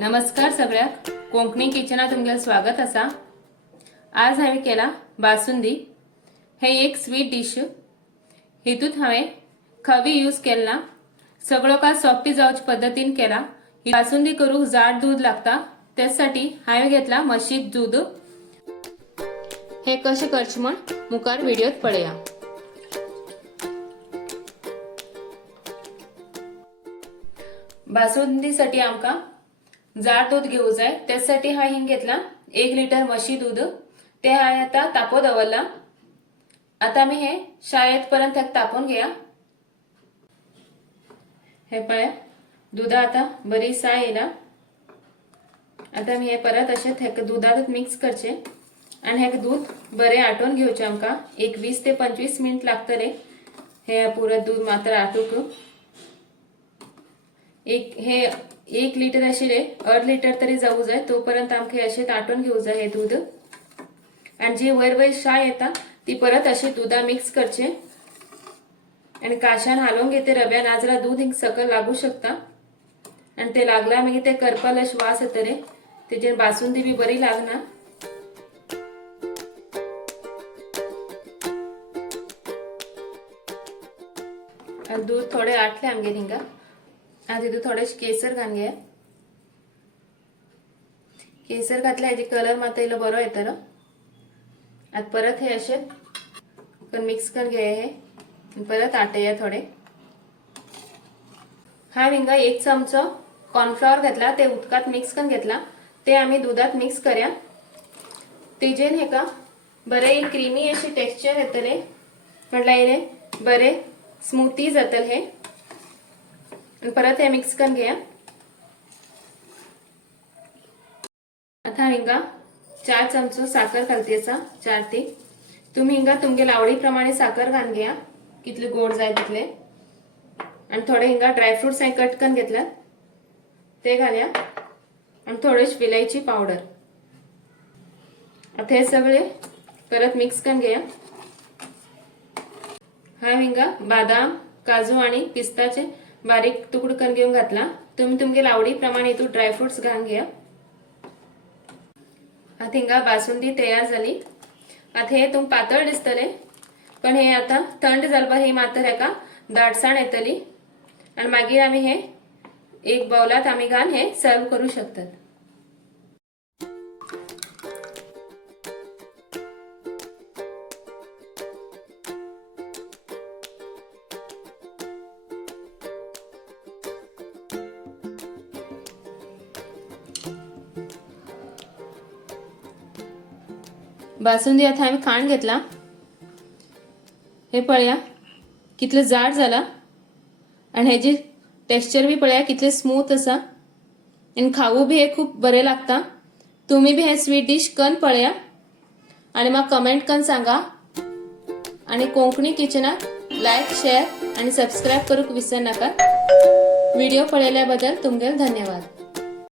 नमस्कार सगळ्याक कोंकणी किचनात तुमगेलं स्वागत असा। आज हांवें केला बासुंदी। हे एक स्वीट डिश। हितूत हांवें खवी यूज केला। सगळो का सॉफ्टी जावचे पद्धतीन केला। ही बासुंदी करूक जाड दूध लागता, त्यासाठी हांवें घेतला म्हशीक दूध। हे कशें करचे म्हण मुखार व्हिडिओत पळया। बासुंदीसाठी आमकां जाड दूध घेऊ जाय, त्यासाठी हांवें घेतला 1 लिटर म्हशी दूध। ते हांवें आता तापो दवरला। आता आमी हे शायेत पर्यंत तापोवन घेया। हे पळया दुधा आता बरी साय येयला। आता आमी हे परत अशें दुधात मिक्स करचे आणि हे दूध बरे आटोवन घेवचे। आमकां एक 20 ते 25 मिनिट लागतले हे पुरो दूध मात्र आटूक। एक लिटर आशिल्ले 1.5 लिटर तरी जाऊ जाय, तोपर्यंत आमकां अशें आटोवन घेऊ जाय हे दूध। आणि जी वयर वयर शाय येता ती परत अशी दुधा मिक्स करचे आणि काशान हालोवन घेते रव्या, नाजाल्यार दूध हिंग सकल लागू शकता। आणि ते लागला मागीर ते करपाल अशें वास येतले, तेजेर बासुंदी बी बरी लागना। आणि दूध थोडे आटले आमगे हिंगा। आता हितून थोडेशे केसर घालून घे। केसर घातल्यार हेजे कलर मात्र इल्लो बरो येतलो। आता परत हे अशे मिक्स करून घे हे परत आटया थोडे। हांवें हिंगा 1 चमचो कॉर्नफ्लॉवर घातला, ते उदकात मिक्स करून घेतला। ते आमी दुधात मिक्स करया। तेजेर हेका बरे क्रीमी अशी टेक्स्चर येतले, म्हटल्यार हे बरे स्मूथी जातले हे। आणि परत हे मिक्स करून घेया। आता हिंगा 4 चमचो साखर घालते असा, 4 ते। तुम्ही हिंगा तुमगे आवडी प्रमाणे साखर घालून घ्या, कितले गोड जाय तितले। आणि थोडे हिंगा ड्रायफ्रुट्स हांवें कट करून घेतला, ते घालया। आणि थोडेशे विलायची पावडर। आता हे सगळे परत मिक्स करून घेया। हांवें हिंगा बदाम, काजू आणि पिस्ताचे बारीक तुकडे करून घेऊन घातला। तुम्ही तुमगे आवडी प्रमाणे हितून ड्रायफ्रुट्स घालून घ्या। आता हिंगा बासुंदी तयार झाली। आता हे तुम पातळ दिसतले, पण हे आता थंड जालपार ही मात्र हेका दाटसाण येतली। आणि मागीर आमी हे एक बाउलात आमी घालून हे सर्व करू शकतात। बासुंदी आता हांवें खाण घेतला। हे पळया कितले जाड जाला आणि हेजे टेक्स्चर बी पळया कितले स्मूथ असा। आणि खावू बी हे खूप बरे लागता। तुम्ही बी हे स्वीट डिश करून पळया आणि म्हाका कमेंट करून सांगा। आणि कोंकणी किचनाक लाईक, शेअर आणि सबस्क्राईब करूक विसर नाका। व्हिडिओ पळयल्या बद्दल तुमगेल धन्यवाद।